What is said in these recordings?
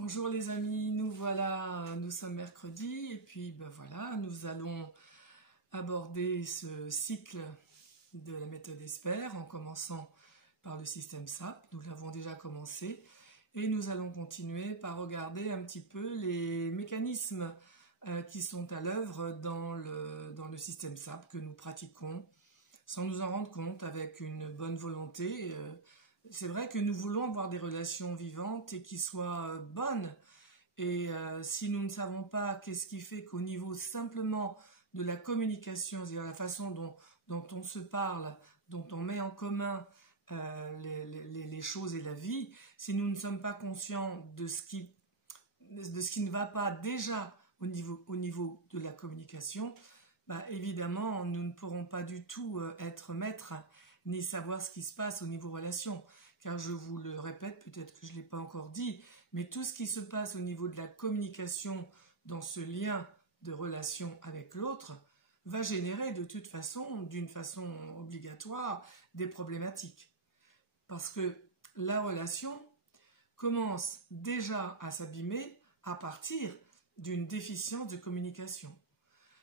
Bonjour les amis, nous sommes mercredi et puis voilà, nous allons aborder ce cycle de la méthode ESPER en commençant par le système SAP. Nous l'avons déjà commencé et nous allons continuer par regarder un petit peu les mécanismes qui sont à l'œuvre dans le système SAP que nous pratiquons sans nous en rendre compte, avec une bonne volonté. C'est vrai que nous voulons avoir des relations vivantes et qui soient bonnes. Et si nous ne savons pas qu'est-ce qui fait qu'au niveau simplement de la communication, c'est-à-dire la façon dont on se parle, dont on met en commun les choses et la vie, si nous ne sommes pas conscients de ce qui ne va pas déjà au niveau de la communication, évidemment, nous ne pourrons pas du tout être maîtres ni savoir ce qui se passe au niveau relation. Car je vous le répète, peut-être que je ne l'ai pas encore dit, mais tout ce qui se passe au niveau de la communication dans ce lien de relation avec l'autre va générer de toute façon, d'une façon obligatoire, des problématiques. Parce que la relation commence déjà à s'abîmer à partir d'une déficience de communication.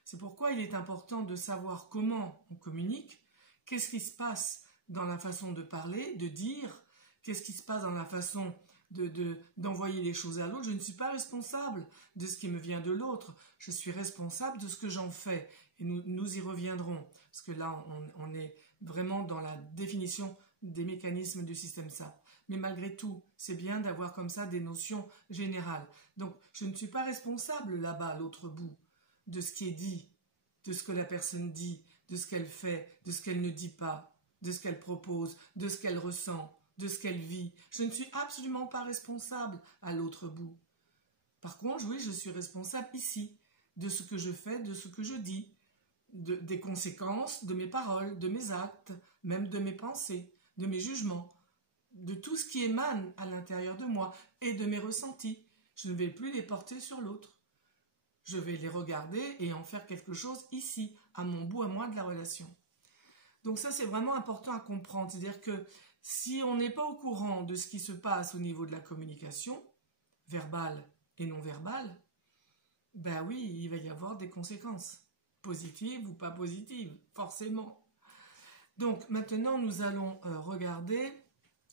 C'est pourquoi il est important de savoir comment on communique, qu'est-ce qui se passe dans la façon de parler, de dire, qu'est-ce qui se passe dans la façon d'envoyer les choses à l'autre. Je ne suis pas responsable de ce qui me vient de l'autre, je suis responsable de ce que j'en fais. Et nous y reviendrons, parce que là, on est vraiment dans la définition des mécanismes du système SAP. Mais malgré tout, c'est bien d'avoir comme ça des notions générales. Donc, je ne suis pas responsable là-bas, à l'autre bout, de ce qui est dit, de ce que la personne dit, de ce qu'elle fait, de ce qu'elle ne dit pas, de ce qu'elle propose, de ce qu'elle ressent, de ce qu'elle vit. Je ne suis absolument pas responsable à l'autre bout. Par contre, oui, je suis responsable ici, de ce que je fais, de ce que je dis, des conséquences de mes paroles, de mes actes, même de mes pensées, de mes jugements, de tout ce qui émane à l'intérieur de moi et de mes ressentis. Je ne vais plus les porter sur l'autre. Je vais les regarder et en faire quelque chose ici, à mon bout à moi de la relation. Donc ça, c'est vraiment important à comprendre. C'est-à-dire que si on n'est pas au courant de ce qui se passe au niveau de la communication, verbale et non verbale, ben oui, il va y avoir des conséquences, positives ou pas positives, forcément. Donc maintenant, nous allons regarder,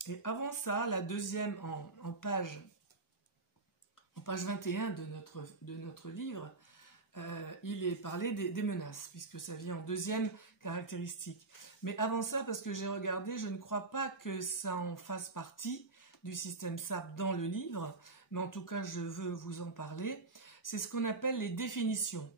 et avant ça, la deuxième en page 21 de notre livre, il est parlé des menaces, puisque ça vient en deuxième caractéristique. Mais avant ça, parce que j'ai regardé, je ne crois pas que ça en fasse partie du système SAP dans le livre, mais en tout cas, je veux vous en parler. C'est ce qu'on appelle les définitions.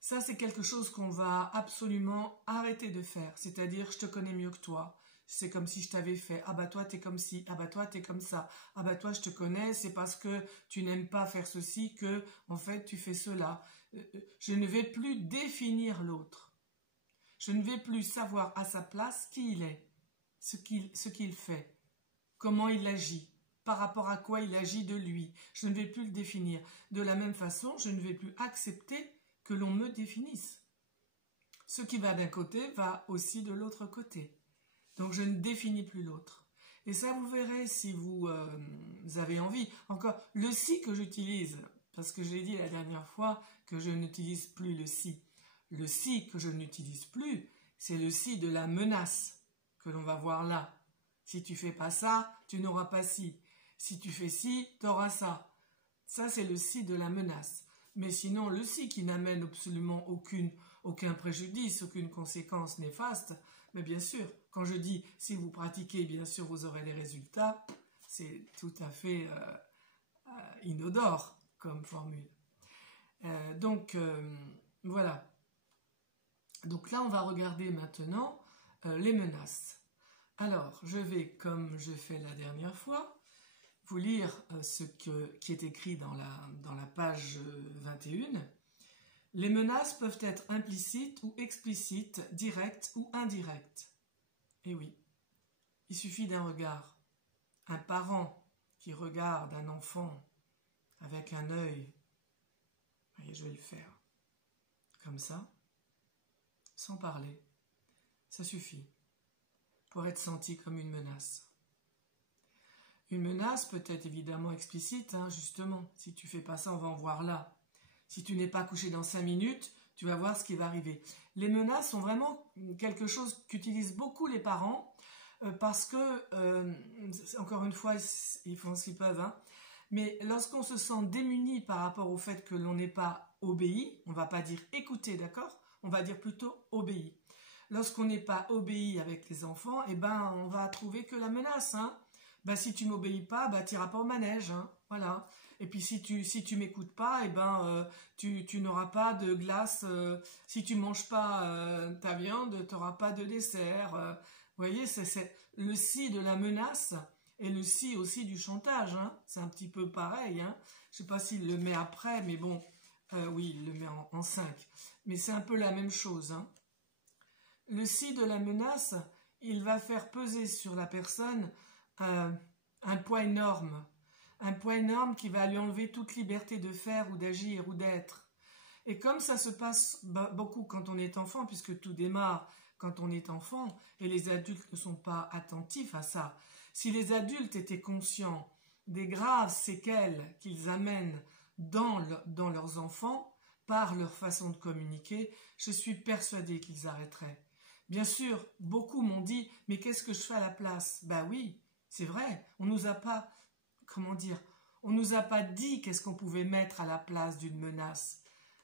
Ça, c'est quelque chose qu'on va absolument arrêter de faire. C'est-à-dire, je te connais mieux que toi. C'est comme si je t'avais fait, ah bah toi t'es comme ci, ah bah toi t'es comme ça, ah bah toi je te connais, c'est parce que tu n'aimes pas faire ceci que en fait tu fais cela. Je ne vais plus définir l'autre. Je ne vais plus savoir à sa place qui il est, ce qu'il fait, comment il agit, par rapport à quoi il agit de lui. Je ne vais plus le définir. De la même façon, je ne vais plus accepter que l'on me définisse. Ce qui va d'un côté va aussi de l'autre côté. Donc je ne définis plus l'autre. Et ça, vous verrez si vous avez envie. Encore, le si que j'utilise, parce que j'ai dit la dernière fois que je n'utilise plus le si. Le si que je n'utilise plus, c'est le si de la menace que l'on va voir là. Si tu fais pas ça, tu n'auras pas ci. Si tu fais ci, tu auras ça. Ça, c'est le si de la menace. Mais sinon, le si qui n'amène absolument aucun préjudice, aucune conséquence néfaste, mais bien sûr, quand je dis si vous pratiquez, bien sûr, vous aurez les résultats, c'est tout à fait inodore comme formule. Voilà. Donc là, on va regarder maintenant les menaces. Alors, je vais, comme je fais la dernière fois, vous lire ce qui est écrit dans la page 21. Les menaces peuvent être implicites ou explicites, directes ou indirectes. Et oui, il suffit d'un regard. Un parent qui regarde un enfant avec un œil, voyez, je vais le faire, comme ça, sans parler, ça suffit pour être senti comme une menace. Une menace peut être évidemment explicite, hein, justement. Si tu fais pas ça, on va en voir là. Si tu n'es pas couché dans 5 minutes, tu vas voir ce qui va arriver. Les menaces sont vraiment quelque chose qu'utilisent beaucoup les parents parce que, encore une fois, ils font ce qu'ils peuvent. Hein, mais lorsqu'on se sent démuni par rapport au fait que l'on n'est pas obéi, on ne va pas dire écouter, d'accord? On va dire plutôt obéi. Lorsqu'on n'est pas obéi avec les enfants, eh ben, on va trouver que la menace. Hein. Ben, si tu m'obéis pas, ben, tu n'iras pas au manège. Hein. Voilà. Et puis si tu m'écoutes pas, eh ben, tu n'auras pas de glace. Si tu manges pas ta viande, tu n'auras pas de dessert. Vous voyez, c'est le si de la menace et le si aussi du chantage. Hein. C'est un petit peu pareil. Hein. Je sais pas s'il le met après, mais bon, oui, il le met en 5. Mais c'est un peu la même chose. Hein. Le si de la menace, il va faire peser sur la personne un poids énorme. Un poids énorme qui va lui enlever toute liberté de faire ou d'agir ou d'être. Et comme ça se passe beaucoup quand on est enfant, puisque tout démarre quand on est enfant, et les adultes ne sont pas attentifs à ça. Si les adultes étaient conscients des graves séquelles qu'ils amènent dans leurs enfants, par leur façon de communiquer, je suis persuadée qu'ils arrêteraient. Bien sûr, beaucoup m'ont dit « mais qu'est-ce que je fais à la place ?» Ben oui, c'est vrai, on nous a pas, comment dire, on nous a pas dit qu'est-ce qu'on pouvait mettre à la place d'une menace.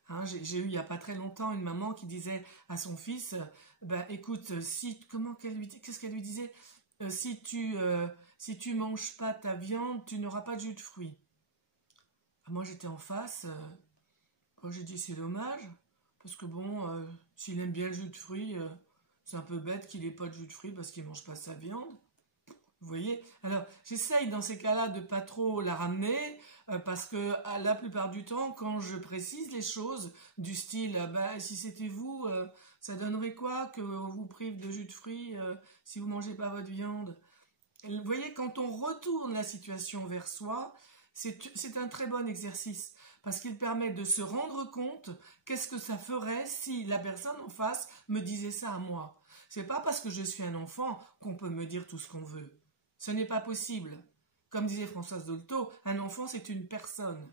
Hein, j'ai eu il n'y a pas très longtemps une maman qui disait à son fils « ben écoute, qu'est-ce qu'elle lui disait si tu manges pas ta viande, tu n'auras pas de jus de fruits. » Moi j'étais en face, j'ai dit « c'est dommage, parce que bon, s'il aime bien le jus de fruits... c'est un peu bête qu'il n'ait pas de jus de fruits parce qu'il ne mange pas sa viande. » Vous voyez? Alors, j'essaye dans ces cas-là de pas trop la ramener parce que la plupart du temps, quand je précise les choses du style « si c'était vous, ça donnerait quoi que vous prive de jus de fruits si vous ne mangez pas votre viande ?» Vous voyez, quand on retourne la situation vers soi, c'est un très bon exercice parce qu'il permet de se rendre compte qu'est-ce que ça ferait si la personne en face me disait ça à moi. C'est pas parce que je suis un enfant qu'on peut me dire tout ce qu'on veut. Ce n'est pas possible. Comme disait Françoise Dolto, un enfant c'est une personne.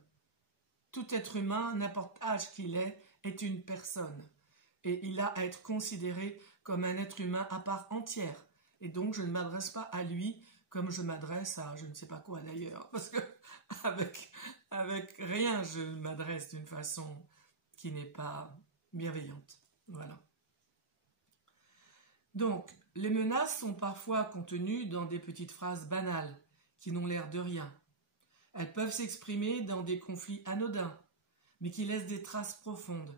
Tout être humain, n'importe âge qu'il est une personne. Et il a à être considéré comme un être humain à part entière. Et donc je ne m'adresse pas à lui comme je m'adresse à je ne sais pas quoi d'ailleurs. Parce que avec rien, je m'adresse d'une façon qui n'est pas bienveillante. Voilà. Donc, les menaces sont parfois contenues dans des petites phrases banales, qui n'ont l'air de rien. Elles peuvent s'exprimer dans des conflits anodins, mais qui laissent des traces profondes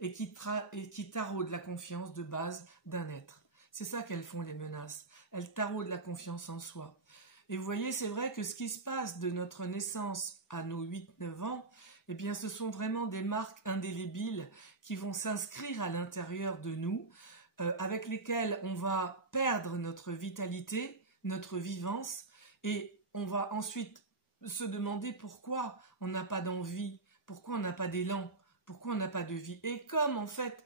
et qui taraudent la confiance de base d'un être. C'est ça qu'elles font, les menaces. Elles taraudent la confiance en soi. Et vous voyez, c'est vrai que ce qui se passe de notre naissance à nos 8-9 ans, eh bien, ce sont vraiment des marques indélébiles qui vont s'inscrire à l'intérieur de nous, avec lesquelles on va perdre notre vitalité, notre vivance, et on va ensuite se demander pourquoi on n'a pas d'envie, pourquoi on n'a pas d'élan, pourquoi on n'a pas de vie. Et comme, en fait,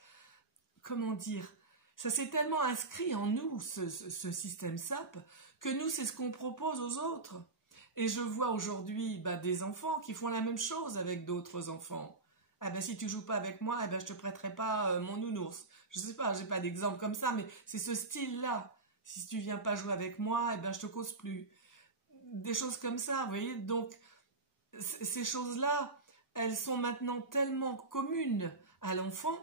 comment dire, ça s'est tellement inscrit en nous, ce système SAP, que nous, c'est ce qu'on propose aux autres. Et je vois aujourd'hui des enfants qui font la même chose avec d'autres enfants. Ah ben si tu joues pas avec moi, eh ben je te prêterai pas mon nounours. Je sais pas, j'ai pas d'exemple comme ça, mais c'est ce style-là. Si tu viens pas jouer avec moi, eh ben je te cause plus. Des choses comme ça, vous voyez. Donc ces choses-là, elles sont maintenant tellement communes à l'enfant,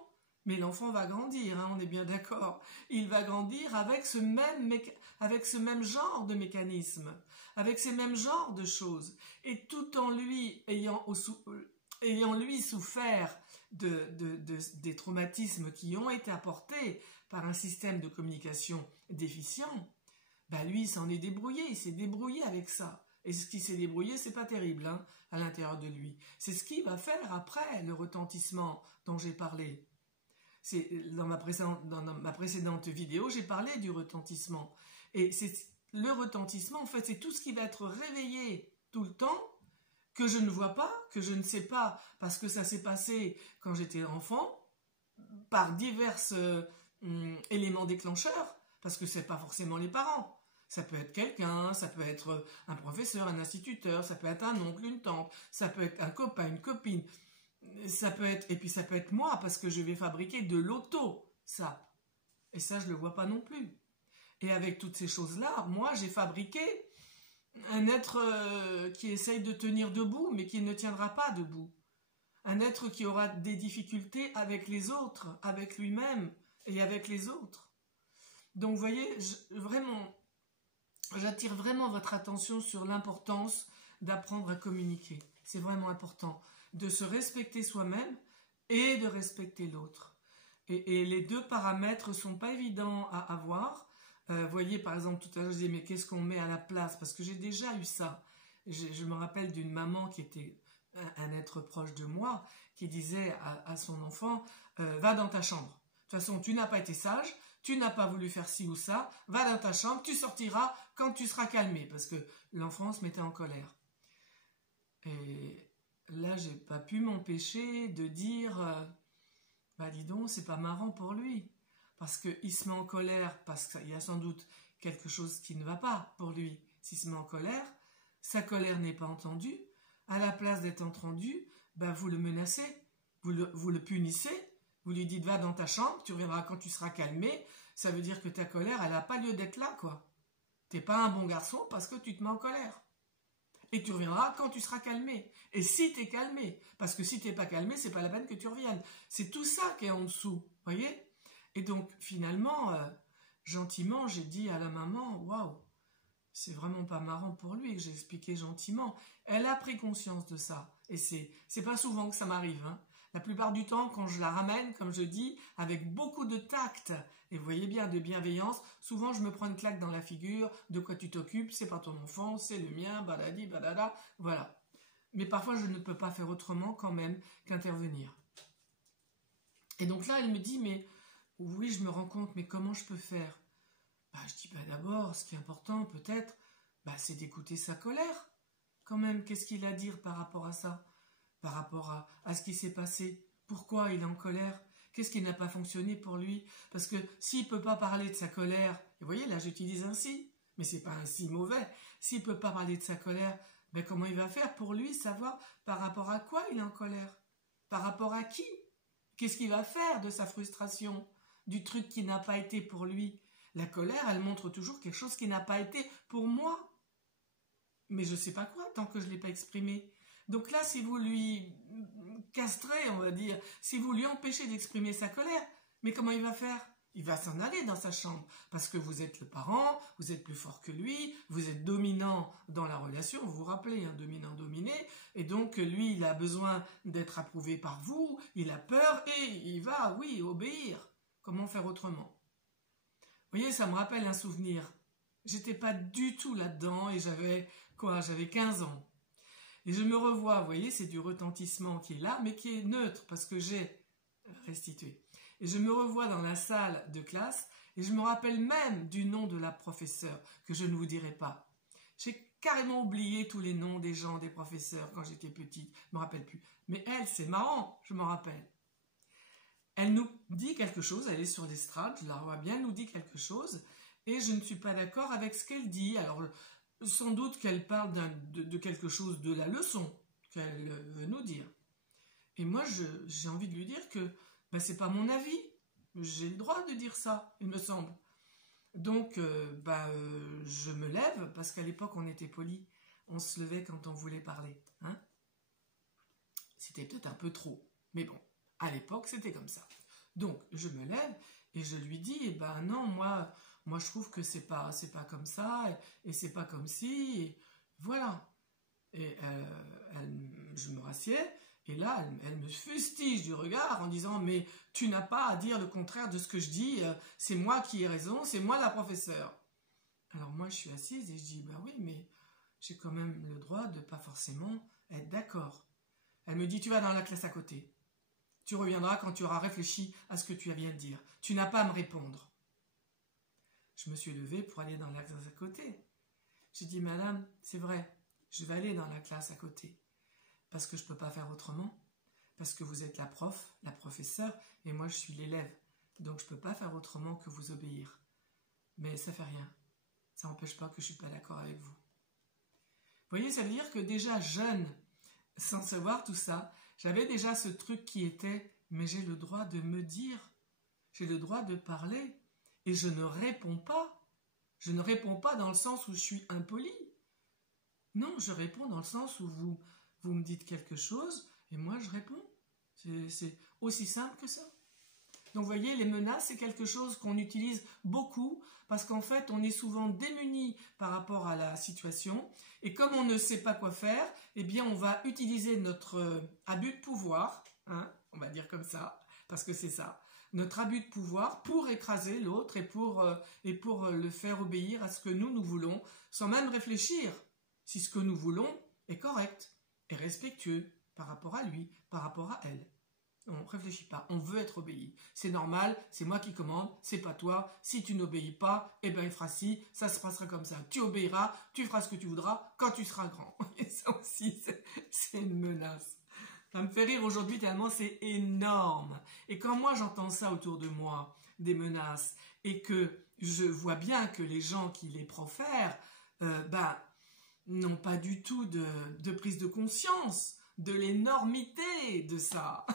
mais l'enfant va grandir, hein, on est bien d'accord. Il va grandir avec ce même genre de mécanisme, avec ces mêmes genres de choses, et tout en lui ayant souffert des traumatismes qui ont été apportés par un système de communication déficient, lui il s'en est débrouillé, il s'est débrouillé avec ça. Et ce qui s'est débrouillé, c'est pas terrible hein, à l'intérieur de lui. C'est ce qu'il va faire après le retentissement dont j'ai parlé. Dans ma précédente vidéo, j'ai parlé du retentissement. Et le retentissement, en fait, c'est tout ce qui va être réveillé tout le temps, que je ne vois pas, que je ne sais pas, parce que ça s'est passé quand j'étais enfant, par divers éléments déclencheurs, parce que ce n'est pas forcément les parents. Ça peut être quelqu'un, ça peut être un professeur, un instituteur, ça peut être un oncle, une tante, ça peut être un copain, une copine, ça peut être, et puis ça peut être moi, parce que je vais fabriquer de l'auto, ça. Et ça, je le vois pas non plus. Et avec toutes ces choses-là, moi, j'ai fabriqué un être qui essaye de tenir debout, mais qui ne tiendra pas debout. Un être qui aura des difficultés avec les autres, avec lui-même et avec les autres. Donc, vous voyez, j'attire vraiment votre attention sur l'importance d'apprendre à communiquer. C'est vraiment important de se respecter soi-même et de respecter l'autre. Et les deux paramètres ne sont pas évidents à avoir. Vous voyez, par exemple, tout à l'heure, je disais, mais qu'est-ce qu'on met à la place? Parce que j'ai déjà eu ça. Je me rappelle d'une maman qui était un être proche de moi, qui disait à son enfant, va dans ta chambre. De toute façon, tu n'as pas été sage, tu n'as pas voulu faire ci ou ça, va dans ta chambre, tu sortiras quand tu seras calmé, parce que l'enfant se mettait en colère. Et là, j'ai pas pu m'empêcher de dire, bah dis donc, c'est pas marrant pour lui, parce qu'il se met en colère, parce qu'il y a sans doute quelque chose qui ne va pas pour lui. S'il se met en colère, sa colère n'est pas entendue, à la place d'être entendue, bah vous le menacez, vous le punissez, vous lui dites va dans ta chambre, tu reviendras quand tu seras calmé, ça veut dire que ta colère, elle n'a pas lieu d'être là, quoi. T'es pas un bon garçon parce que tu te mets en colère. Et tu reviendras quand tu seras calmé. Et si tu es calmé, parce que si tu n'es pas calmé, c'est pas la peine que tu reviennes. C'est tout ça qui est en dessous, voyez? Et donc, finalement, gentiment, j'ai dit à la maman, waouh, c'est vraiment pas marrant pour lui, que j'ai expliqué gentiment. Elle a pris conscience de ça. Et c'est pas souvent que ça m'arrive, hein. La plupart du temps, quand je la ramène, comme je dis, avec beaucoup de tact, et vous voyez bien, de bienveillance, souvent je me prends une claque dans la figure, de quoi tu t'occupes, c'est pas ton enfant, c'est le mien, badadi, badada, voilà. Mais parfois je ne peux pas faire autrement quand même qu'intervenir. Et donc là, elle me dit, mais oui, je me rends compte, mais comment je peux faire? Bah, je dis, bah, d'abord, ce qui est important peut-être, bah, c'est d'écouter sa colère. Quand même, qu'est-ce qu'il a à dire par rapport à ça? Par rapport à ce qui s'est passé? Pourquoi il est en colère? Qu'est-ce qui n'a pas fonctionné pour lui? Parce que s'il ne peut pas parler de sa colère, et vous voyez, là j'utilise un si, mais ce n'est pas un si mauvais. S'il ne peut pas parler de sa colère, ben comment il va faire pour lui savoir par rapport à quoi il est en colère? Par rapport à qui? Qu'est-ce qu'il va faire de sa frustration? Du truc qui n'a pas été pour lui? La colère, elle montre toujours quelque chose qui n'a pas été pour moi. Mais je ne sais pas quoi tant que je ne l'ai pas exprimé. Donc là, si vous lui castrez, on va dire, si vous lui empêchez d'exprimer sa colère, mais comment il va faire? Il va s'en aller dans sa chambre, parce que vous êtes le parent, vous êtes plus fort que lui, vous êtes dominant dans la relation, vous vous rappelez, hein, dominant-dominé, et donc lui, il a besoin d'être approuvé par vous, il a peur, et il va, oui, obéir. Comment faire autrement? Vous voyez, ça me rappelle un souvenir. J'étais pas du tout là-dedans, et j'avais 15 ans. Et je me revois, vous voyez, c'est du retentissement qui est là, mais qui est neutre, parce que j'ai restitué. Et je me revois dans la salle de classe, et je me rappelle même du nom de la professeure, que je ne vous dirai pas. J'ai carrément oublié tous les noms des gens, des professeurs, quand j'étais petite, je ne me rappelle plus. Mais elle, c'est marrant, je m'en rappelle. Elle nous dit quelque chose, elle est sur l'estrade, je la vois bien, elle nous dit quelque chose, et je ne suis pas d'accord avec ce qu'elle dit. Alors, sans doute qu'elle parle de quelque chose de la leçon qu'elle veut nous dire. Et moi, j'ai envie de lui dire que ben, c'est pas mon avis. J'ai le droit de dire ça, il me semble. Donc, je me lève, parce qu'à l'époque, on était poli. On se levait quand on voulait parler. Hein? C'était peut-être un peu trop. Mais bon, à l'époque, c'était comme ça. Donc, je me lève et je lui dis, eh ben non, moi je trouve que c'est pas comme ça, et c'est pas comme si, et voilà. Et je me rassieds, et là, elle me fustige du regard en disant, mais tu n'as pas à dire le contraire de ce que je dis, c'est moi qui ai raison, c'est moi la professeure. Alors moi, je suis assise et je dis, bah oui, mais j'ai quand même le droit de pas forcément être d'accord. Elle me dit, tu vas dans la classe à côté. Tu reviendras quand tu auras réfléchi à ce que tu viens de dire. Tu n'as pas à me répondre. Je me suis levée pour aller dans la classe à côté. J'ai dit, madame, c'est vrai, je vais aller dans la classe à côté. Parce que je ne peux pas faire autrement. Parce que vous êtes la prof, la professeure, et moi je suis l'élève. Donc je ne peux pas faire autrement que vous obéir. Mais ça ne fait rien. ça n'empêche pas que je ne suis pas d'accord avec vous. Vous voyez, ça veut dire que déjà jeune, sans savoir tout ça, j'avais déjà ce truc qui était, mais j'ai le droit de me dire, j'ai le droit de parler, et je ne réponds pas. Je ne réponds pas dans le sens où je suis impoli. Non, je réponds dans le sens où vous me dites quelque chose, et moi je réponds. C'est aussi simple que ça. Donc vous voyez, les menaces, c'est quelque chose qu'on utilise beaucoup parce qu'en fait, on est souvent démuni par rapport à la situation. Et comme on ne sait pas quoi faire, eh bien, on va utiliser notre abus de pouvoir, hein, on va dire comme ça, parce que c'est ça, notre abus de pouvoir pour écraser l'autre et pour le faire obéir à ce que nous voulons, sans même réfléchir si ce que nous voulons est correct et respectueux par rapport à lui, par rapport à elle. On ne réfléchit pas, on veut être obéi. C'est normal, c'est moi qui commande, c'est pas toi. Si tu n'obéis pas, eh ben il fera ci, ça se passera comme ça. Tu obéiras, tu feras ce que tu voudras quand tu seras grand. Et ça aussi, c'est une menace. Ça me fait rire aujourd'hui tellement c'est énorme. Et quand moi j'entends ça autour de moi, des menaces, et que je vois bien que les gens qui les profèrent, n'ont pas du tout de prise de conscience de l'énormité de ça.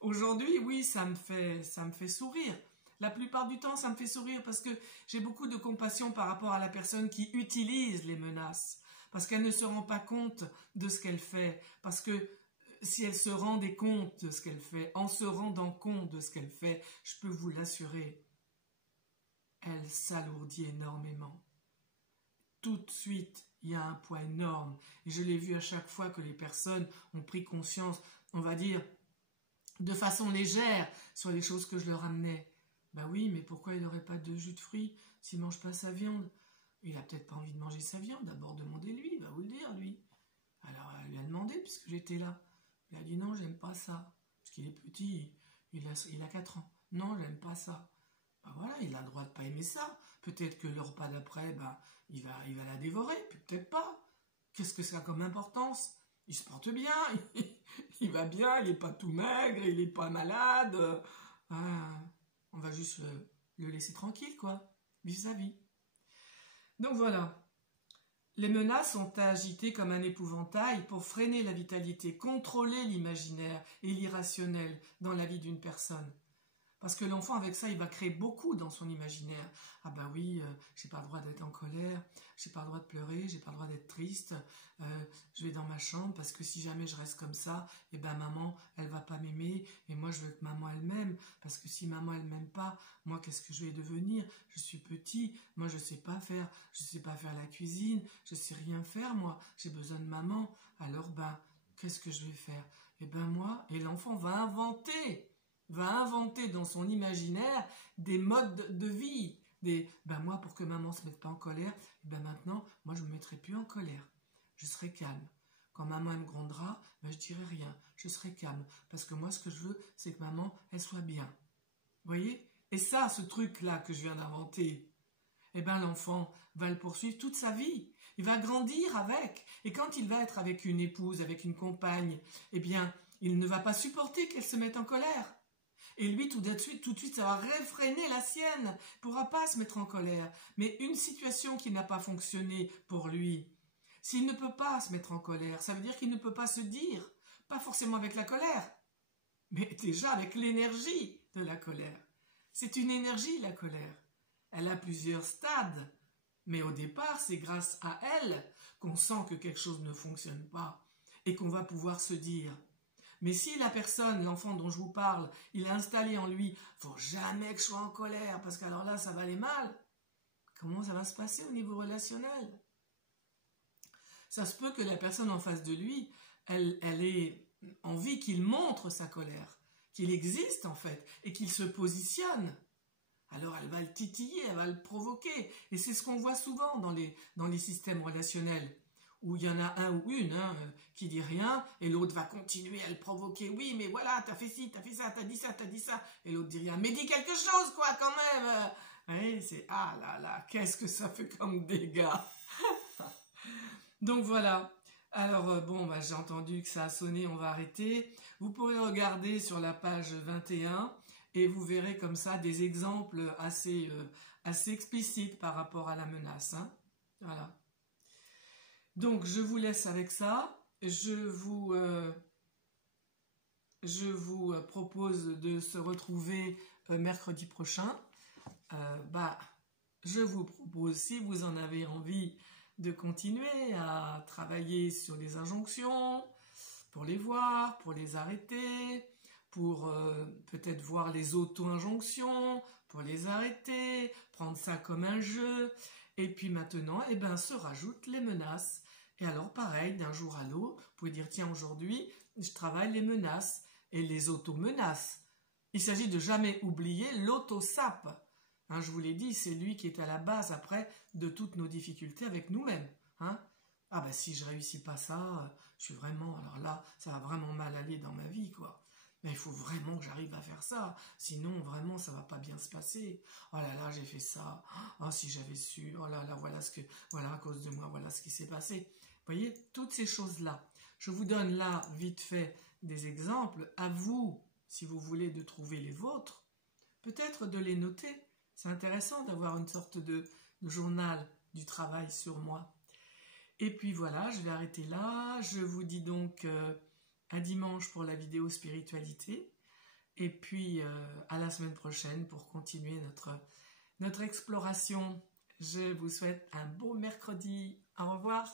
Aujourd'hui, oui, ça me fait sourire. La plupart du temps, ça me fait sourire parce que j'ai beaucoup de compassion par rapport à la personne qui utilise les menaces. Parce qu'elle ne se rend pas compte de ce qu'elle fait. Parce que si elle se rendait compte de ce qu'elle fait, en se rendant compte de ce qu'elle fait, je peux vous l'assurer, elle s'alourdit énormément. Tout de suite, il y a un poids énorme. Et je l'ai vu à chaque fois que les personnes ont pris conscience, on va dire, de façon légère sur les choses que je leur amenais. Ben oui, mais pourquoi il n'aurait pas de jus de fruits s'il ne mange pas sa viande? Il n'a peut-être pas envie de manger sa viande. D'abord, demandez-lui, il va vous le dire, lui. Alors, elle lui a demandé, puisque j'étais là. Il a dit non, j'aime pas ça. Parce qu'il est petit, il a 4 ans. Non, j'aime pas ça. Ben voilà, il a le droit de pas aimer ça. Peut-être que le repas d'après, il va la dévorer, puis peut-être pas. Qu'est-ce que ça a comme importance? Il se porte bien, il va bien, il n'est pas tout maigre, il n'est pas malade. On va juste le laisser tranquille, quoi. Vivre sa vie. Donc voilà. Les menaces sont à agiter comme un épouvantail pour freiner la vitalité, contrôler l'imaginaire et l'irrationnel dans la vie d'une personne. Parce que l'enfant, avec ça, il va créer beaucoup dans son imaginaire. Ah ben oui, j'ai pas le droit d'être en colère, j'ai pas le droit de pleurer, j'ai pas le droit d'être triste, je vais dans ma chambre parce que si jamais je reste comme ça, eh ben maman, elle va pas m'aimer, et moi je veux que maman elle m'aime, parce que si maman elle m'aime pas, moi qu'est-ce que je vais devenir? Je suis petit, moi je sais pas faire la cuisine, je sais rien faire moi, j'ai besoin de maman, alors qu'est-ce que je vais faire? Eh ben moi, et l'enfant va inventer dans son imaginaire des modes de vie. Moi, pour que maman se mette pas en colère, maintenant, moi, je me mettrai plus en colère. Je serai calme. Quand maman, elle me grondera, je dirai rien. Je serai calme. Parce que moi, ce que je veux, c'est que maman, elle soit bien. Vous voyez? Et ça, ce truc-là que je viens d'inventer, l'enfant va le poursuivre toute sa vie. Il va grandir avec. Et quand il va être avec une épouse, avec une compagne, il ne va pas supporter qu'elle se mette en colère. Et lui, tout de suite, ça va réfréner la sienne. Il ne pourra pas se mettre en colère. Mais une situation qui n'a pas fonctionné pour lui, s'il ne peut pas se mettre en colère, ça veut dire qu'il ne peut pas se dire, pas forcément avec la colère, mais déjà avec l'énergie de la colère. C'est une énergie, la colère. Elle a plusieurs stades. Mais au départ, c'est grâce à elle qu'on sent que quelque chose ne fonctionne pas et qu'on va pouvoir se dire. Mais si la personne, l'enfant dont je vous parle, il a installé en lui « faut jamais que je sois en colère parce qu'alors là, ça va aller mal », comment ça va se passer au niveau relationnel? Ça se peut que la personne en face de lui, elle ait envie qu'il montre sa colère, qu'il existe en fait, et qu'il se positionne. Alors elle va le titiller, elle va le provoquer. Et c'est ce qu'on voit souvent dans les systèmes relationnels, où il y en a un ou une qui dit rien, et l'autre va continuer à le provoquer. Oui, mais voilà, t'as fait ci, t'as fait ça, t'as dit ça. Et l'autre dit rien. Mais dis quelque chose, quoi, quand même. Oui, c'est, ah là là, qu'est-ce que ça fait comme dégâts. Donc voilà. Alors j'ai entendu que ça a sonné, on va arrêter. Vous pourrez regarder sur la page 21 et vous verrez comme ça des exemples assez assez explicite par rapport à la menace. Hein. Voilà. Donc, je vous laisse avec ça. Je vous propose de se retrouver mercredi prochain. Je vous propose, si vous en avez envie, de continuer à travailler sur les injonctions, pour les voir, pour les arrêter, pour peut-être voir les auto-injonctions, pour les arrêter, prendre ça comme un jeu. Et puis maintenant, se rajoutent les menaces. Et alors pareil, d'un jour à l'autre, vous pouvez dire, tiens, aujourd'hui, je travaille les menaces et les auto-menaces. Il s'agit de jamais oublier l'auto-sape. Hein, je vous l'ai dit, c'est lui qui est à la base après de toutes nos difficultés avec nous-mêmes. Hein. Ah ben si je réussis pas ça, je suis vraiment, alors là, ça va vraiment mal aller dans ma vie, quoi. Mais il faut vraiment que j'arrive à faire ça, sinon vraiment ça va pas bien se passer. Oh là là, j'ai fait ça. Oh si j'avais su. Oh là là, voilà à cause de moi, voilà ce qui s'est passé. Vous voyez, toutes ces choses-là. Je vous donne là vite fait des exemples. À vous, si vous voulez, de trouver les vôtres, peut-être de les noter. C'est intéressant d'avoir une sorte de journal du travail sur moi. Et puis voilà, je vais arrêter là. Je vous dis donc à dimanche pour la vidéo spiritualité. Et puis à la semaine prochaine pour continuer notre exploration. Je vous souhaite un beau mercredi. Au revoir.